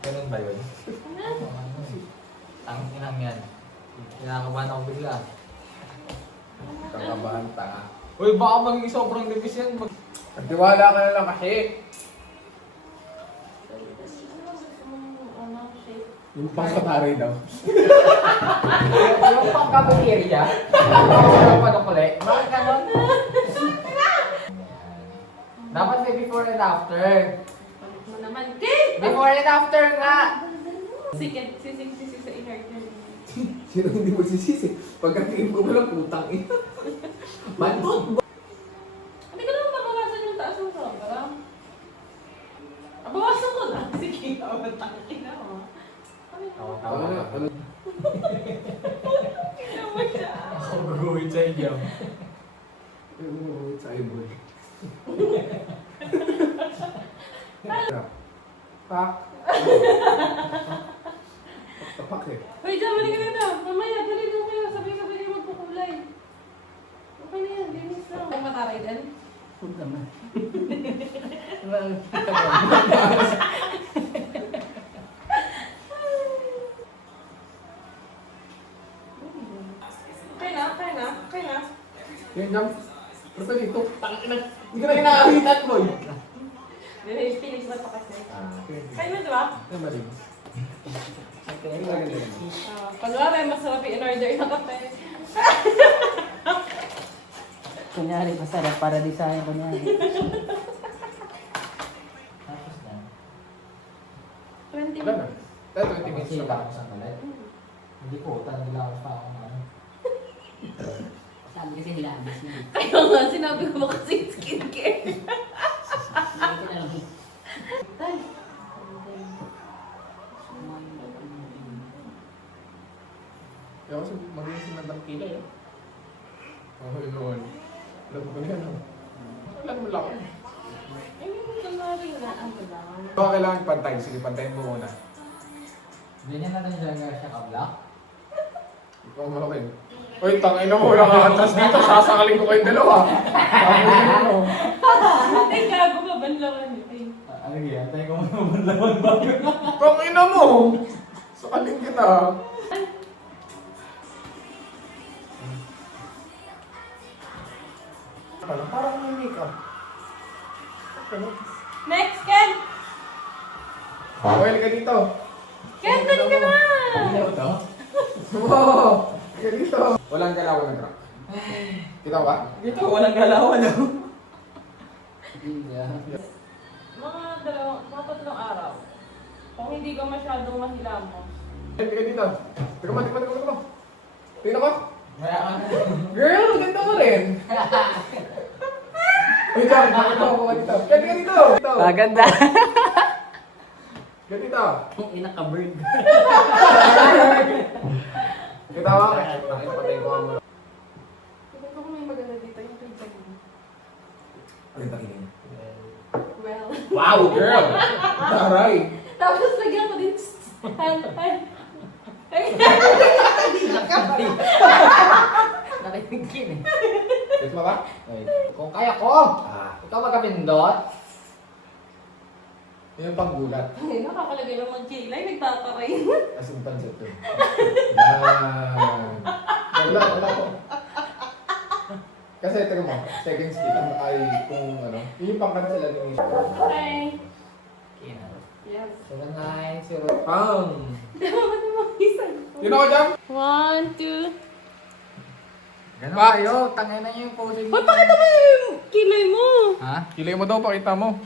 Ganun ba yun? Ang inang yan. Kinakabahan ako bigla. Kakabahan tanga. Uy, baka maging sobrang libis yan. Nagtiwala ka na lang kasi. Yung pangkatari daw. Yung pang cafeteria. Yung panukuli. Bakit ganon? Dapat may before and after. Palit mo naman, Kate! Before and after nga! Sisig sa inert na. Sino hindi mo sisisi? Pagkatingin ko walang putang ina. Bandot! Hindi ko naman mabawasan yung taas ng sobra. Bawasan ko na. Sige, tangin na mo. Oo, Ano tama. na? Ano? Kaya mo siya. Ako gagawin sa inyo. Sa ibon. Pak. Tapak eh. Hoy, dyan, balik ka na. Mamaya, dali doon kayo. Sabay-sabay kayo magkukulay. Okay na yan, linis lang. Ang mataray din? Huwag naman. Okay na. Yan jam. Pero pa dito. Tangina. Hindi ka na kinakahitan mo eh. Finish ba pa kasi? Okay. Kaya na, di ba? Ano ba din? Ang maganda yun. Kunwari, masarap i-order na kape. Kunyari, masarap para di sa akin, kunyari. Tapos na. 20 Wala na. minutes. 20 minutes Kasi na ba? baka sa kulit. Hindi ko, tanong nila ako pa akong ano. Sabi kasi nila, mas na. Kaya nga, sinabi ko ba kasi skincare? Sabi ko na lang. Tay. Kaya kasi maging sinandang kila eh. Oo, yun. Alam ko na yan. Alam mo lang. Ay, kunwari na, ano lang. Baka kailangan pantay. Sige, pantayin mo muna. Ganyan natin siya ka-block. Ikaw malaki. Uy, tangin na mo. Nakakatras dito. Sasakalin ko kayong dalawa. Sabi mo. Ay, gago ba? Banlawan niyo. Ay. Ano yan? Tayo ko muna laman ba? Tangin na mo. Sakalin kita. Parang may makeup. Next, Ken! Well, ka dito. Ken, dali ka na! Ano to? Wow! Ka dito. Walang galawan ng truck. Kita ba? Dito, walang galawan no? Mga tatlong araw. Kung hindi ka masyadong mahilamos. Ka dito. Teka mo. Tingnan ko. Wala ka na. Girl, ganda mo rin. Uy, John, bakit ako dito? Ka dito. Maganda. Ka dito. Ang ina ka bird. Kita ba? Patay ko mo. Tignan ko kung may maganda dito yung pizza mo. Ay, takingin. Well. Wow, girl! Taray! Tapos lagyan ko din. Ay. Nakipigkin eh. Gusto mo ba? Wait, kung kaya ko! Ikaw magkapindot? Yun yung panggulat. Ay, nakakalagay lang ng kilay. Nagtataray. As in pancit to. Yan. Wala ko. Kasi ito mo, second skill ay kung ano, yun yung pangkat sila ni Okay. Kina. Yes. 7908. Pang! Dapat mo isang. Yun ako dyan? 1, 2. Ganun kayo, tangay na yung posing. Ba't pakita mo yung kilay mo? Ha? Kilay mo daw, pakita mo.